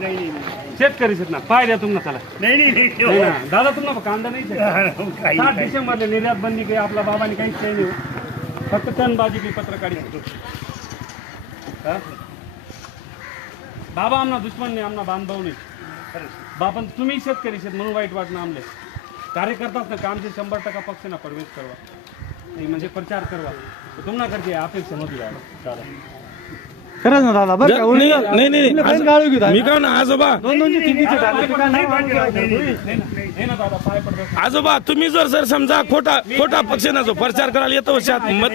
शेतकरी शेत ना पाय द्या तुम्हाला त्याला नाही ना दादा तुम्हाला कांदा नाही 7 डिसेंबरला निर्यात बंदी काही आपल्या बाबांनी काहीच काही नाही फक्त टनबाजी की पत्र काढी बाबा आमना दुश्मन नाही आमना बांधभाऊ नाही बाबा तुम्ही शेतकरी शेत म्हणून वाईट वाटणं आमले कार्यकर्ताच ना कामचे 100% पक्ष ना प्रवेश करवा नाही म्हणजे प्रचार करवा तुम्हाला करते अपेक्षा नव्हती दादा खरंच ना दादा बरं नाही मी का ना आजोबा आजोबा तुम्ही जर समजा खोटा पक्ष ना जो प्रचार करायला येतो मत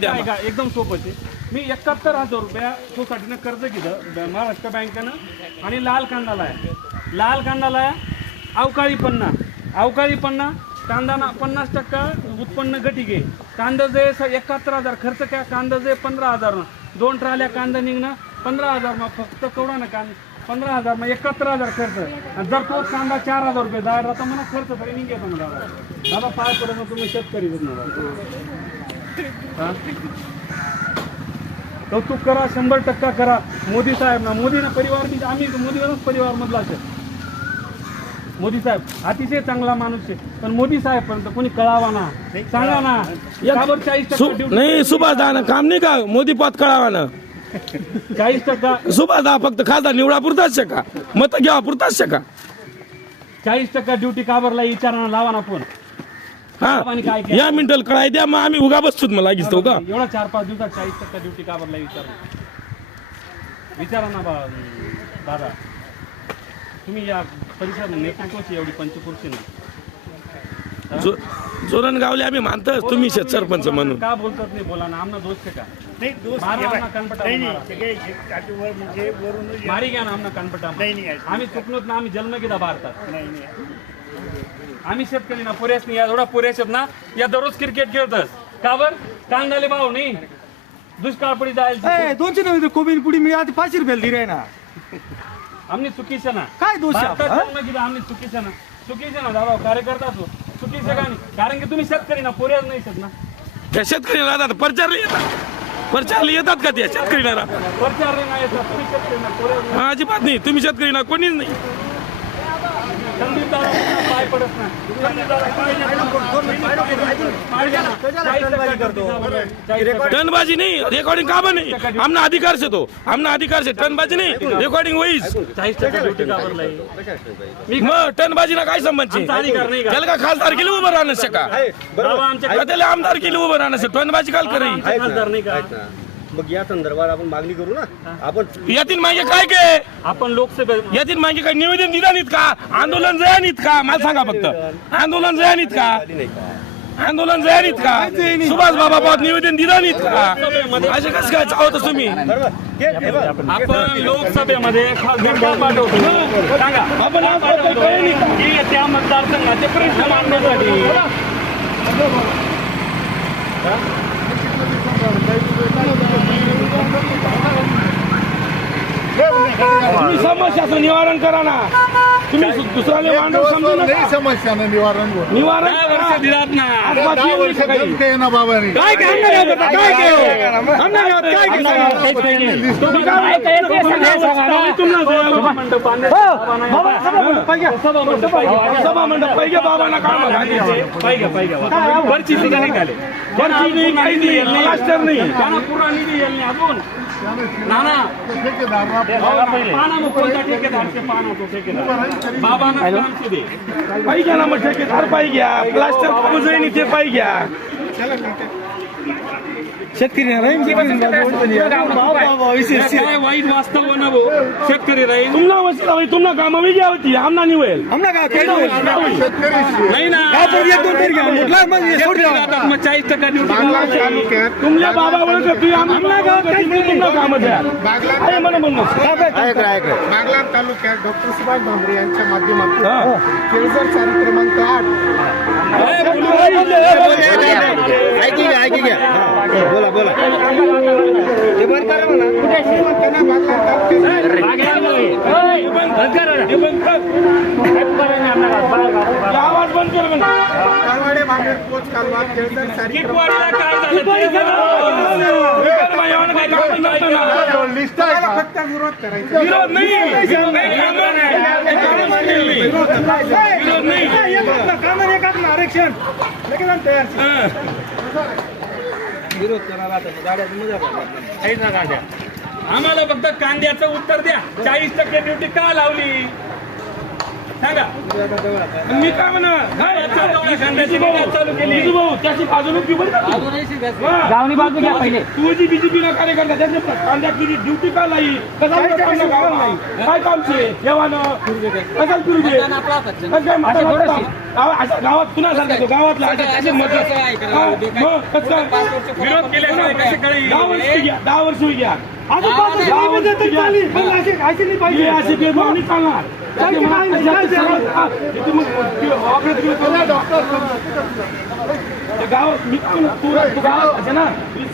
द्या एकदम सोपं आहे मी 71,000 रुपया सोसायटीनं कर्ज घेतलं महाराष्ट्र बँकेनं आणि लाल कांदाला आहे अवकाळी पन्ना कांदा 50% उत्पन्न घटी घे कांदा जे 71,000 खर्च काय कांदा जे 15,000 2 ट्राल्या कांदा निघणं 15,000 मग फक्त केवढा ना कांदा 15,000 मग 71,000 खर्च आणि जर तोच कांदा 4,000 रुपये जायला तर मला खर्च तरी निघेल दादा पाय पडत तुम्ही शेतकरी कौतुक करा 100% करा मोदी साहेब ना मोदी ना परिवार आम्ही मोदीवरच परिवार मधला असेल मोदी साहेब अतिशय चांगला माणूस आहे पण मोदी साहेब पर्यंत कोणी कळावा ना सांगा ना 40% नाही सुभाष दाना काम नाही का मोदी पद कळावा ना 40% सुभाष दा फक्त खासदार निवडा पुरताच का मत घ्यावा पुरताच का 40% ड्युटी काबरला विचारांना लावा ना फोन हा या मिनिटल कळाय द्या मग आम्ही उगा बसतो मला लागीच तो का एवढा 4-5 दिवसात 40% ड्युटी काबरला विचारा ना दादा तुम्ही या परिसरात नेतृत्वाची एवढी पंचकृषी नाही जोरण गावले आम्ही मानतो तुम्ही सरपंच म्हणून का बोलतात नाही बोला ना आमना दोष का नाही दोस्त मारी घ्या ना आमना कनपटा आम्ही चुकलोत ना आम्ही जन्म घेता भारतात आम्ही शेतकरी ना पुरेस नाही एवढा पुरेस ना या दररोज क्रिकेट खेळतस का बर कांदाले भाव नाही दुष्काळ पडी जायला 200 नव्हे कोबी पुडी मी आता 5 रुपयाला दिली आहे ना आम्ही चुकीचं ना काय दोष आहे? जन्म घेता आम्ही चुकीचं ना दादा कार्यकर्ता असो चुकीचं का नाही कारण की तुम्ही शेतकरी ना पुरेस नाही शकत ना त्या शेतकरी राहतात प्रचारला येतात का त्या शेतकरी प्रचार नाही येतात तुम्ही शेतकरी ना पुरेस अजिबात नाही तुम्ही शेतकरी ना कोणीच नाही संदीप दादा पाय पडत नाही टनबाजी नाही रेकॉर्डिंग का बन नाही आमना अधिकार से तो आमना अधिकार से टनबाजी नाही रेकॉर्डिंग होईस 40% ड्युटी काबरला मग टनबाजी ना काय संबंध त्याला का खासदार केली उभं राहणं शका त्याला आमदार केली उभं राहणं टनबाजी काल करी खासदार नाही का मग या संदर्भात आपण मागणी करू ना आपण यातील मागे काय काय आपण लोकसभेत यातील मागे काय निवेदन दिला नाहीत का आंदोलन जया नाहीत का मला सांगा फक्त आंदोलन जया नाहीत का आंदोलन जया नाहीत का सुभाष बाबा पावत निवेदन दिलं नाहीत का असे कसं काय चावत तुम्ही आपण लोकसभेमध्ये खासदार पाठवतो सांगा आपण त्या मतदारसंघाचे प्रश्न मांडण्यासाठी तुम्ही समस्याचं निवारण करा ना तुम्ही दुसऱ्याला मांडव समजू नका समस्या निवारण निवारण दिलात ना काय सभा मंडप पाहिजे बाबांना काम वरची सुद्धा निघाले मास्टर नाही पूर्ण निधी येईल नाही अजून नाना पाना मग कोणता ठेकेदार ते पाना तो ठेकेदार बाबांना काम दे पाहिजे ना मग ठेकेदार पाहिजे प्लास्टर पुजणी ते पाहिजे शेतकरी काय वाईट वास्तव न भाऊ शेतकरी राहील तुम्हाला काम वेगळी होती आमना निवेल आमना काय नाही ना मग 40% तुमच्या बाबा काम बागलाण तालुक्यात डॉक्टर सुभाष भामरे यांच्या माध्यमातून केळझर चारी क्रमांक 8 बोला बोला ते बंद करा म्हणा आवाज बंद कर म्हणा काळवाडे भांडेर पोच कालवा केळझर चारी लिस्ट आहे फक्त विरोध करायचा विरोध नाही विरोध नाही. कामाने एक आपण आरक्षण लगेच आम्ही तयार आम्हाला फक्त कांद्याचं उत्तर द्या. 40% ड्युटी का लावली सांगा. मी काय म्हणा कांद्याची निर्यात चालू केली. भाऊ त्याची बाजू नको बरं का तू. गावनी बाजू घ्या पहिले. तू जी बीजेपीला कार्यकर्ता त्याच्या कांद्याची ड्युटी का लाई काय कामचे येवानं कशाला फिरू दे गावात पुन्हा सांगतो गावातला विरोध केल्याशिवाय कसे कळेल? 10 वर्ष होई घ्या अजून 5 वर्ष नाही देत तरी चालेल. पण अशी नाही पाहिजे. असे भेदभाव नाही चालणार. गावात मी तू गावात ना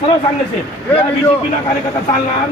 सरळ सांगायचे बीजेपीला कार्यकर्ता चालणार